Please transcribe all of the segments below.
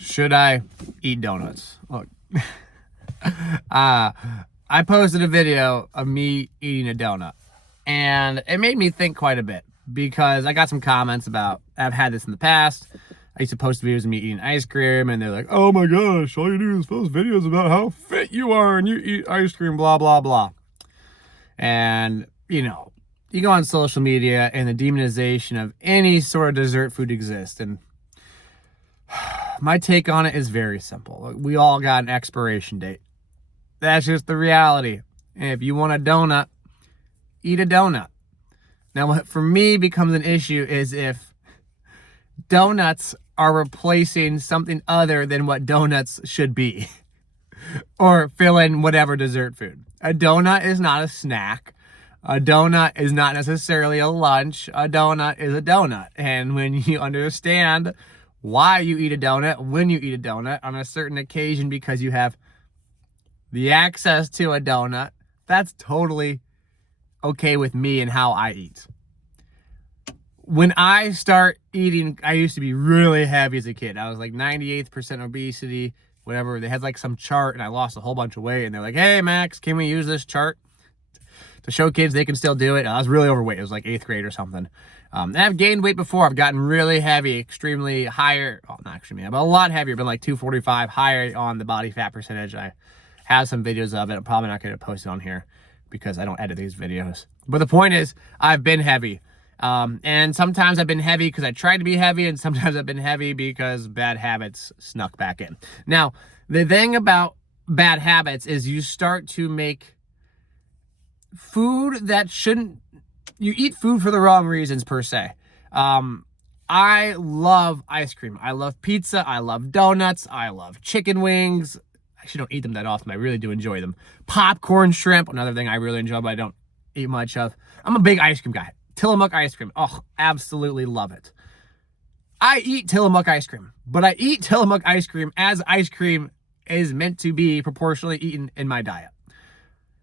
Should I eat donuts? Look, I posted a video of me eating a donut, and it made me think quite a bit because I got some comments about, I've had this in the past. I used to post videos of me eating ice cream, and they're like, oh my gosh, all you do is post videos about how fit you are and you eat ice cream, blah, blah, blah. And, you know, you go on social media and the demonization of any sort of dessert food exists. And my take on it is very simple. We all got an expiration date. That's just the reality. And if you want a donut, eat a donut. Now, what for me becomes an issue is if donuts are replacing something other than what donuts should be or fill in whatever dessert food. A donut is not a snack. A donut is not necessarily a lunch. A donut is a donut. And when you understand why you eat a donut, when you eat a donut, on a certain occasion because you have the access to a donut, that's totally okay with me and how I eat. When I start eating, I used to be really heavy as a kid. I was like 98th% obesity, whatever. They had like some chart and I lost a whole bunch of weight. And they're like, hey, Max, can we use this chart to show kids they can still do it? And I was really overweight. It was like 8th grade or something. And I've gained weight before. I've gotten really heavy, extremely higher. Oh, not extremely, but a lot heavier, been like 245, higher on the body fat percentage. I have some videos of it. I'm probably not going to post it on here because I don't edit these videos. But the point is, I've been heavy. And sometimes I've been heavy because I tried to be heavy, and sometimes I've been heavy because bad habits snuck back in. Now, the thing about bad habits is you start to make food that shouldn't, you eat food for the wrong reasons per se. I love ice cream. I love pizza. I love donuts. I love chicken wings. I actually don't eat them that often. I really do enjoy them. Popcorn shrimp, another thing I really enjoy, but I don't eat much of. I'm a big ice cream guy. Tillamook ice cream. Oh, absolutely love it. I eat Tillamook ice cream, but I eat Tillamook ice cream as ice cream is meant to be proportionally eaten in my diet.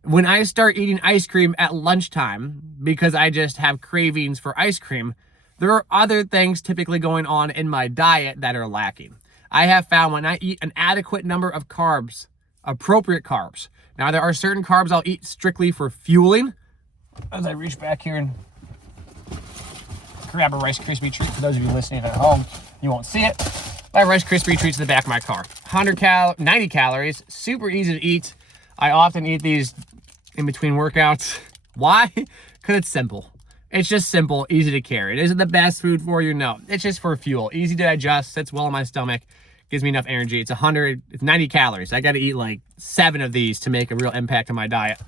When I start eating ice cream at lunchtime because I just have cravings for ice cream, there are other things typically going on in my diet that are lacking. I have found when I eat an adequate number of carbs, appropriate carbs. Now, there are certain carbs I'll eat strictly for fueling. As I reach back here and grab a Rice Krispie treat. For those of you listening at home, you won't see it. I have Rice Krispie treats in the back of my car. 90 calories, super easy to eat. I often eat these in between workouts. Why? Because it's simple. It's just simple, easy to carry. It isn't the best food for you, no. It's just for fuel. Easy to digest, sits well in my stomach, gives me enough energy. It's 90 calories. I got to eat like 7 of these to make a real impact on my diet.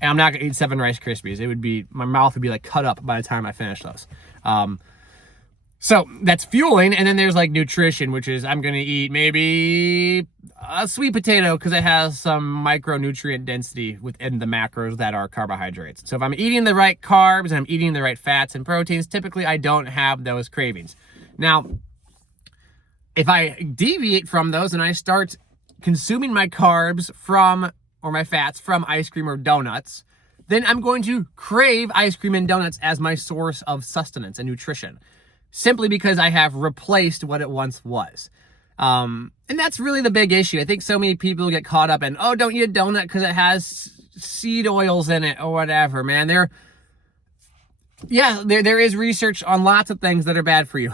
And I'm not going to eat 7 Rice Krispies. It would be, my mouth would be like cut up by the time I finish those. So that's fueling. And then there's like nutrition, which is I'm going to eat maybe a sweet potato because it has some micronutrient density within the macros that are carbohydrates. So if I'm eating the right carbs and I'm eating the right fats and proteins, typically I don't have those cravings. Now, if I deviate from those and I start consuming my carbs from, or my fats from ice cream or donuts, then I'm going to crave ice cream and donuts as my source of sustenance and nutrition, simply because I have replaced what it once was. And that's really the big issue. I think so many people get caught up in, oh, don't eat a donut because it has seed oils in it or whatever, man. There is research on lots of things that are bad for you.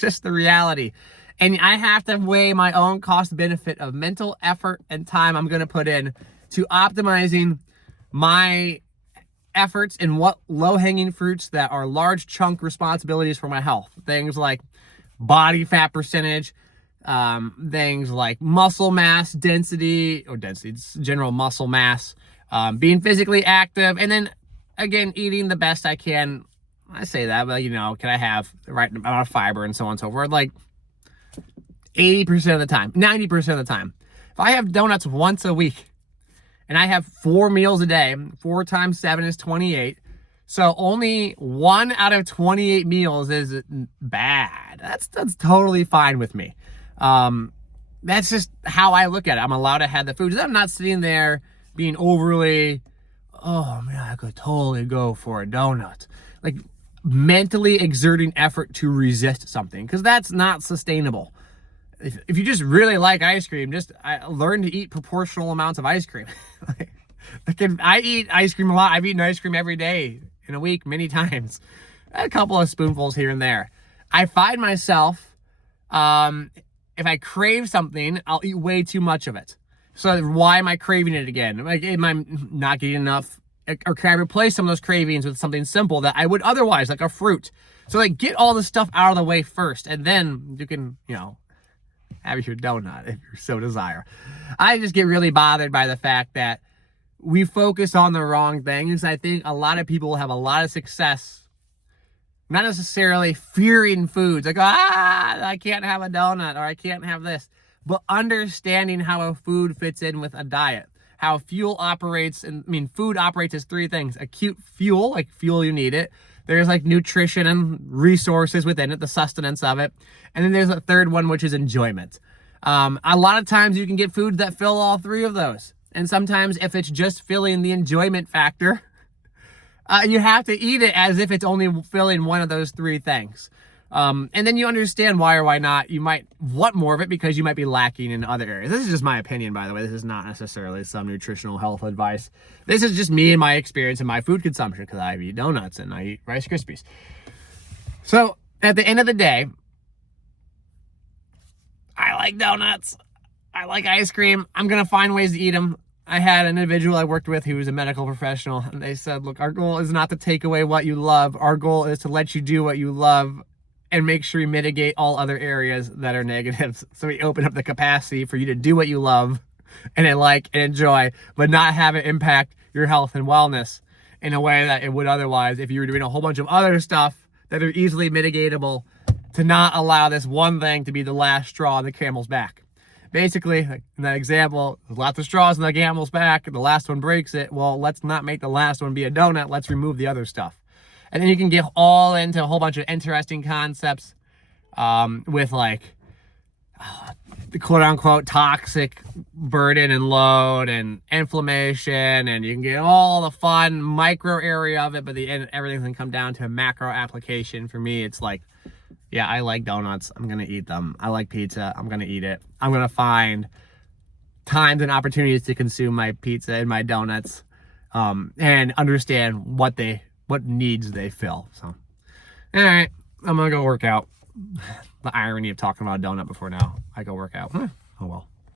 just the reality. And I have to weigh my own cost benefit of mental effort and time I'm going to put in to optimizing my efforts in what low-hanging fruits that are large chunk responsibilities for my health. Things like body fat percentage, things like muscle mass density, general muscle mass, being physically active, and then, again, eating the best I can. I say that, but, can I have the right amount of fiber and so on and so forth? Like, 80% of the time, 90% of the time. If I have donuts once a week and I have 4 meals a day, 4 times 7 is 28. So only 1 out of 28 meals is bad. That's totally fine with me. That's just how I look at it. I'm allowed to have the food. I'm not sitting there being overly, oh man, I could totally go for a donut. Like mentally exerting effort to resist something, because that's not sustainable. if you just really like ice cream, just learn to eat proportional amounts of ice cream. I eat ice cream a lot. I've eaten ice cream every day in a week, many times. A couple of spoonfuls here and there. I find myself, if I crave something, I'll eat way too much of it. So why am I craving it again? Like, am I not getting enough? Or can I replace some of those cravings with something simple that I would otherwise, like a fruit? So like, get all the stuff out of the way first, and then you can, have your donut if you so desire. I just get really bothered by the fact that we focus on the wrong things. I think a lot of people have a lot of success, not necessarily fearing foods, like, I can't have a donut, or I can't have this, but understanding how a food fits in with a diet. How fuel operates, food operates as three things. Acute fuel, like fuel you need it. There's like nutrition and resources within it, the sustenance of it. And then there's a third one, which is enjoyment. A lot of times you can get foods that fill all three of those. And sometimes if it's just filling the enjoyment factor, you have to eat it as if it's only filling one of those three things. And then you understand why or why not you might want more of it, because you might be lacking in other areas. This is just my opinion, by the way. This is not necessarily some nutritional health advice. This is just me and my experience and my food consumption, because I eat donuts and I eat Rice Krispies. So at the end of the day, I like donuts. I like ice cream. I'm going to find ways to eat them. I had an individual I worked with who was a medical professional, and they said, look, our goal is not to take away what you love. Our goal is to let you do what you love and make sure you mitigate all other areas that are negatives. So we open up the capacity for you to do what you love and like and enjoy, but not have it impact your health and wellness in a way that it would otherwise if you were doing a whole bunch of other stuff that are easily mitigatable, to not allow this one thing to be the last straw on the camel's back. Basically, like in that example, there's lots of straws on the camel's back, and the last one breaks it. Well, let's not make the last one be a donut. Let's remove the other stuff. And then you can get all into a whole bunch of interesting concepts with like the quote-unquote toxic burden and load and inflammation, and you can get all the fun micro area of it, but the end, everything can come down to a macro application. For me, it's like, yeah, I like donuts. I'm going to eat them. I like pizza. I'm going to eat it. I'm going to find times and opportunities to consume my pizza and my donuts, and understand what needs they fill. So, all right, I'm going to go work out. The irony of talking about a donut before now. I go work out. Oh, well.